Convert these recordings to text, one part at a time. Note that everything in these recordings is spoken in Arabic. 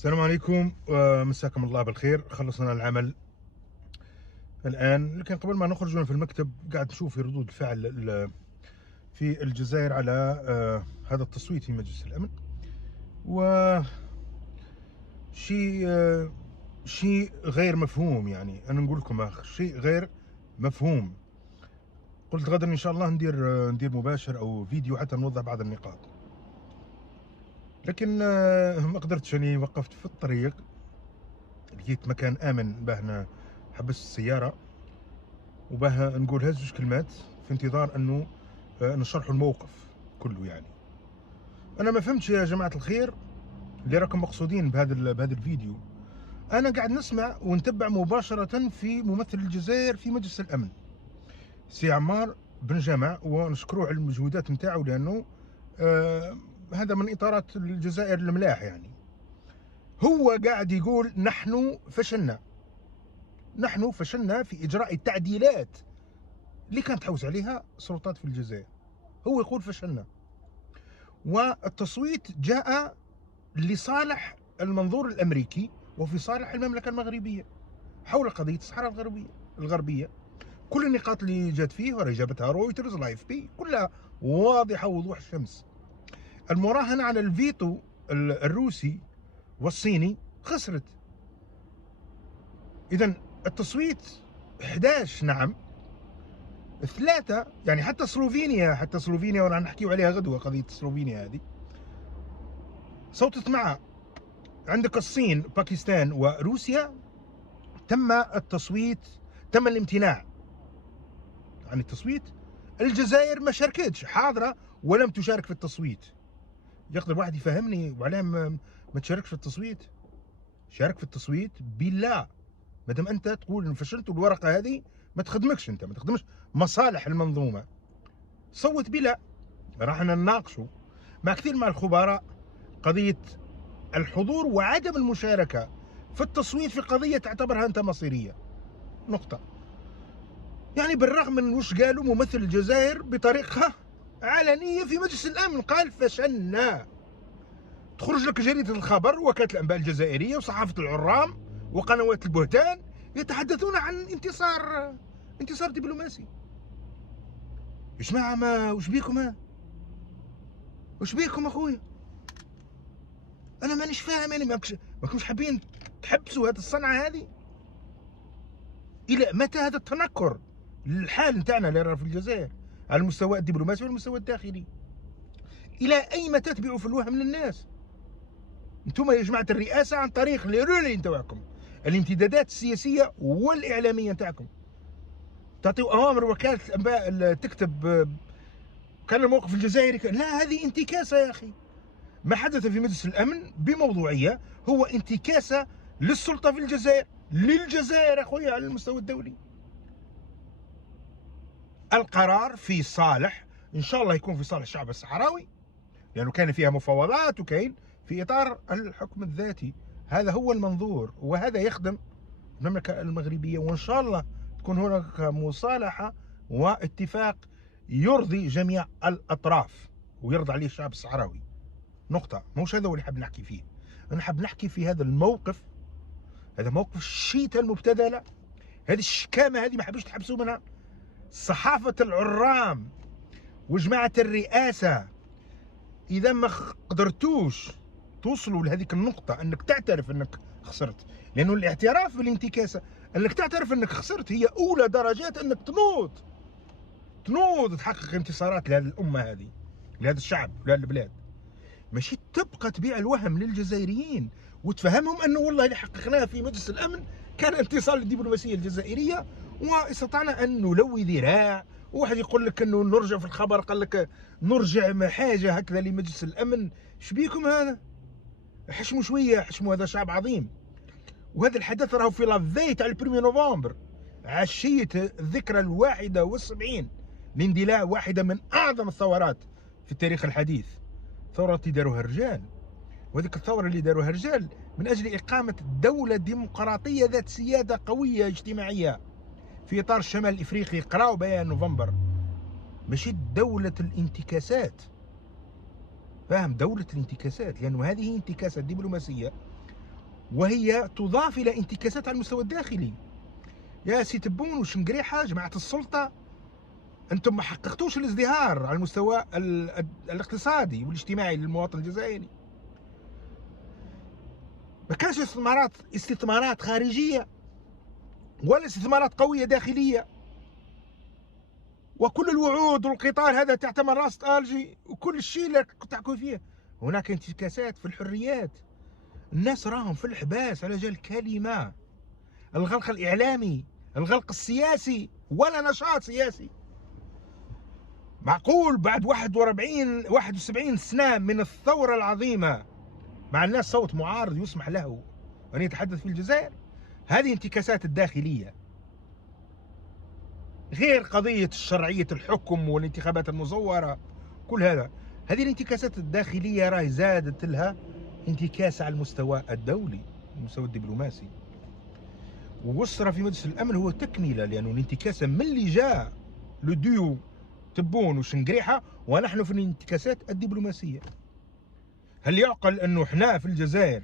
السلام عليكم مساكم الله بالخير. خلصنا العمل الآن، لكن قبل ما نخرج من في المكتب قاعد نشوف في ردود الفعل في الجزائر على هذا التصويت في مجلس الأمن. و شيء شيء غير مفهوم. يعني أنا نقول لكم شيء غير مفهوم. قلت غدا إن شاء الله ندير مباشر أو فيديو حتى نوضح بعض النقاط، لكن ما قدرتش. أني وقفت في الطريق، لقيت مكان آمن باه حبست السيارة وباه نقول هز جوج كلمات في انتظار انه نشرحوا الموقف كله. يعني انا ما فهمتش يا جماعة الخير اللي راكم مقصودين بهذا الفيديو. انا قاعد نسمع ونتبع مباشرة في ممثل الجزائر في مجلس الامن سي عمار بن جمع، ونشكروه على المجهودات نتاعو، لانه هذا من اطارات الجزائر الملاح. يعني هو قاعد يقول نحن فشلنا في اجراء التعديلات اللي كانت تحوز عليها السلطات في الجزائر. هو يقول فشلنا، والتصويت جاء لصالح المنظور الامريكي وفي صالح المملكه المغربيه حول قضيه الصحراء الغربيه. كل النقاط اللي جات فيه ورا جابتها رويترز لايف بي كلها واضحه وضوح الشمس. المراهنه على الفيتو الروسي والصيني خسرت. اذا التصويت 11 نعم، 3 يعني. حتى سلوفينيا وراح نحكيو عليها غدوه. قضيه سلوفينيا هذه صوتت معها. عندك الصين، باكستان وروسيا تم الامتناع عن التصويت. الجزائر ما شاركتش، حاضره ولم تشارك في التصويت. يقدر واحد يفهمني وعلاه ما تشاركش في التصويت؟ شارك في التصويت بالله. ما دام انت تقول ان فشلت الورقه هذه ما تخدمكش، انت ما تخدمش مصالح المنظومه. صوت بلا. راح نناقشوا مع كثير من الخبراء قضيه الحضور وعدم المشاركه في التصويت في قضيه تعتبرها انت مصيريه. نقطه. يعني بالرغم من وش قالوا ممثل الجزائر بطريقه علنيه في مجلس الامن، قال فشلنا. تخرج لك جريده الخبر وكاله الانباء الجزائريه وصحافه العرام وقنوات البهتان يتحدثون عن انتصار دبلوماسي. يا جماعه، ما وش بيكم وش بيكم اخويا؟ انا مانيش فاهم. يعني ما كنتش حابين تحبسوا هذه الصنعه هذه؟ الى متى هذا التنكر للحال نتاعنا اللي راه في الجزائر على المستوى الدبلوماسي والمستوى الداخلي؟ الى اي متى تبيعوا في الوهم للناس؟ انتم يا جماعه الرئاسه عن طريق الرولي نتاعكم، الامتدادات السياسيه والاعلاميه نتاعكم، تعطيوا اوامر وكاله الانباء تكتب كان الموقف الجزائري لا، هذه انتكاسه يا اخي. ما حدث في مجلس الامن بموضوعيه هو انتكاسه للسلطه في الجزائر، للجزائر اخويا على المستوى الدولي. القرار في صالح ان شاء الله يكون في صالح الشعب الصحراوي، لانه كان فيها مفاوضات وكاين في اطار الحكم الذاتي. هذا هو المنظور وهذا يخدم المملكه المغربيه، وان شاء الله تكون هناك مصالحه واتفاق يرضي جميع الاطراف ويرضى عليه الشعب الصحراوي. نقطه. مش هذا هو اللي حاب نحكي فيه. انا حاب نحكي في هذا الموقف. هذا موقف الشيته المبتذله، هذه الشكامه هذه ما حبيش تحبسوا منها. صحافه العرام وجماعه الرئاسه، اذا ما قدرتوش توصلوا لهذيك النقطه انك تعترف انك خسرت، لانه الاعتراف بالانتكاسه انك تعترف انك خسرت هي اولى درجات انك تنوض تحقق انتصارات لهذه الامه هذه، لهذا الشعب ولهذه البلاد. ماشي تبقى تبيع الوهم للجزائريين وتفهمهم انه والله اللي حققناه في مجلس الامن كان انتصار للدبلوماسيه الجزائريه واستطعنا ان نلوي ذراع. وواحد يقول لك انه نرجع في الخبر، قال لك نرجع حاجه هكذا لمجلس الامن. شبيكم هذا؟ حشموا شويه، حشموا. هذا شعب عظيم. وهذا الحدث راهو في لافي تاع البريمي نوفمبر، عشيه الذكرى ال71 لاندلاع واحده من اعظم الثورات في التاريخ الحديث، ثورة اللي داروها الرجال. وهذيك الثورة اللي داروها الرجال من أجل إقامة دولة ديمقراطية ذات سيادة قوية اجتماعية في إطار الشمال الإفريقي. قراوا بيان نوفمبر. ماشي دولة الانتكاسات، فاهم؟ دولة الانتكاسات، لأنه هذه انتكاسة دبلوماسية وهي تضاف إلى انتكاسات على المستوى الداخلي. يا سي تبون وشنقريحة جماعة السلطة، أنتم ما حققتوش الازدهار على المستوى الاقتصادي والاجتماعي للمواطن الجزائري. ما كانش استثمارات خارجية ولا استثمارات قوية داخلية، وكل الوعود والقطار هذا تحت منصة آلجي وكل الشيء اللي تحكوا فيه. هناك انتكاسات في الحريات، الناس راهم في الحباس على جال كلمة، الغلق الإعلامي، الغلق السياسي، ولا نشاط سياسي. معقول بعد 71 سنة من الثورة العظيمة مع الناس صوت معارض يسمح له أن يتحدث في الجزائر؟ هذه انتكاسات الداخلية، غير قضية شرعية الحكم والانتخابات المزورة. كل هذه الانتكاسات الداخلية راهي زادت لها انتكاسة على المستوى الدولي، المستوى الدبلوماسي. ووصل في مجلس الأمن هو تكملة، لأنه الانتكاسة من اللي جاء لديو تبون وشنقريحة، ونحن في الانتكاسات الدبلوماسية. هل يعقل أنه احنا في الجزائر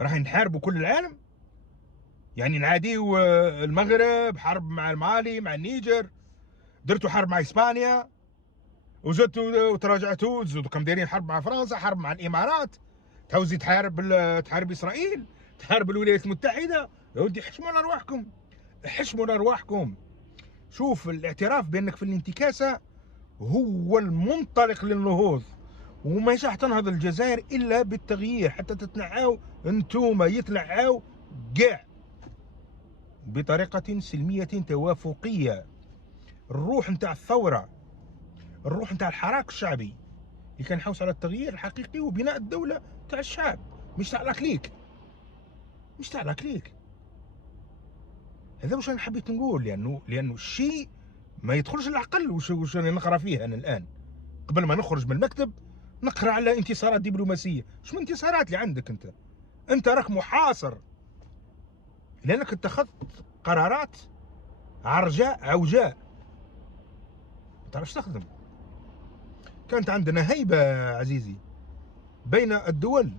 راح نحاربوا كل العالم؟ يعني نعاديو المغرب، حرب مع المالي مع النيجر، درتوا حرب مع اسبانيا وزدتوا وتراجعتوا، زدتوا كم دايرين حرب مع فرنسا، حرب مع الامارات، تهوزي تحارب اسرائيل، تحارب الولايات المتحده. يا ودي حشموا ارواحكم، حشموا ارواحكم. شوف، الاعتراف بانك في الانتكاسه هو المنطلق للنهوض، وما يصح تنهض الجزائر الا بالتغيير، حتى تتنعاو انتوما يتنعاو كاع بطريقه سلميه توافقيه. الروح نتاع الثوره، الروح نتاع الحراك الشعبي اللي كان يحوس على التغيير الحقيقي وبناء الدوله تاع الشعب، مش تاع الاكليك، مش تاع الاكليك. هذا واش انا حبيت نقول، لانه الشيء ما يدخلش العقل. وش انا نقرا فيه انا الان قبل ما نخرج من المكتب؟ نقرا على انتصارات دبلوماسيه. شو من انتصارات اللي عندك انت راك محاصر لانك اتخذت قرارات عرجاء عوجاء ما تعرفش تخدم. كانت عندنا هيبه عزيزي بين الدول،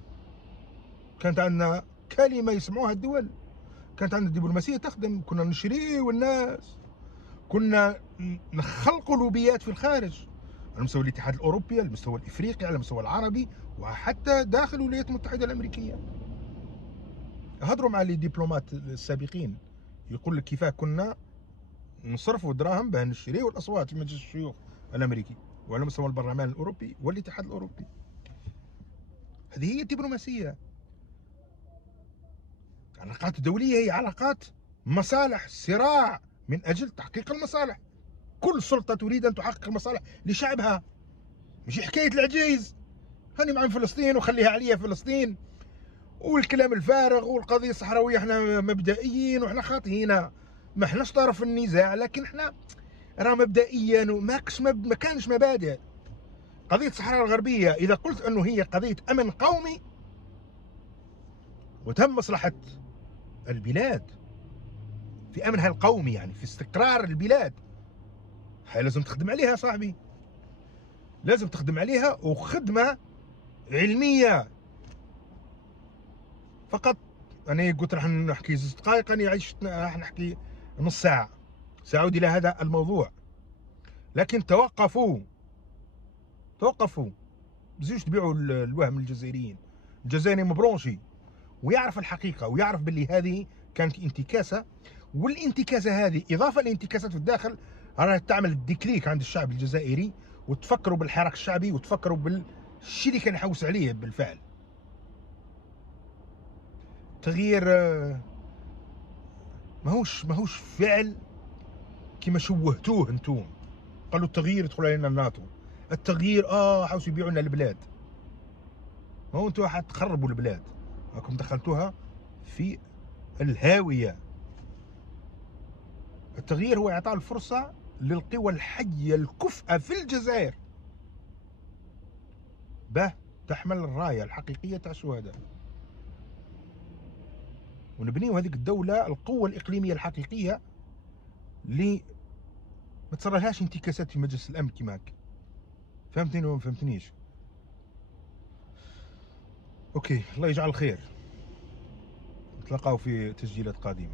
كانت عندنا كلمه يسمعوها الدول، كانت عندنا دبلوماسيه تخدم، كنا نشريو الناس، كنا نخلقوا لوبيات في الخارج على مستوى الاتحاد الاوروبي، على المستوى الافريقي، على المستوى العربي، وحتى داخل الولايات المتحده الامريكيه. هضروا مع الدبلومات السابقين يقول لك كيفاه كنا نصرفوا دراهم باه نشريو الاصوات في مجلس الشيوخ الامريكي وعلى مستوى البرلمان الاوروبي والاتحاد الاوروبي. هذه هي الدبلوماسيه. العلاقات الدوليه هي علاقات مصالح، صراع من اجل تحقيق المصالح. كل سلطه تريد ان تحقق المصالح لشعبها، مش حكايه العجيز هاني مع فلسطين وخليها عليا فلسطين والكلام الفارغ والقضيه الصحراويه. احنا مبدئيين واحنا خاطئين، ما احناش طرف النزاع، لكن احنا راه مبدئيا ما كانش مبادئ. قضيه الصحراء الغربيه اذا قلت انه هي قضيه امن قومي وتم مصلحه البلاد في امنها القومي، يعني في استقرار البلاد، هاي لازم تخدم عليها صاحبي، لازم تخدم عليها وخدمه علميه. فقط انا قلت راح نحكي 6 دقائق، انا عشت راح نحكي نص ساعه، ساعود الى هذا الموضوع. لكن توقفوا بزيوش تبيعوا الوهم الجزائريين. الجزائري مبرونشي ويعرف الحقيقه، ويعرف باللي هذه كانت انتكاسه، والانتكاسه هذه اضافه لانتكاسات في الداخل راح تعمل ديكليك عند الشعب الجزائري، وتفكروا بالحراك الشعبي وتفكروا بالشيء اللي كان يحوس عليه بالفعل. تغيير ماهوش فعل كما شوهتوه انتم. قالوا التغيير يدخل علينا الناتو، التغيير حاوسوا يبيعوا لنا البلاد. ما هو انتم حتخربوا البلاد، راكم دخلتوها في الهاويه. التغيير هو اعطاء الفرصه للقوى الحيه الكفءه في الجزائر باه تحمل الرايه الحقيقيه تاع الشهداء، ونبنيو هذيك الدوله القوه الاقليميه الحقيقيه اللي ما تصرالهاش انتكاسات في مجلس الامن كيما هكا. فهمتني ولا ما فهمتنيش؟ اوكي، الله يجعل خير. نتلاقاو في تسجيلات قادمة.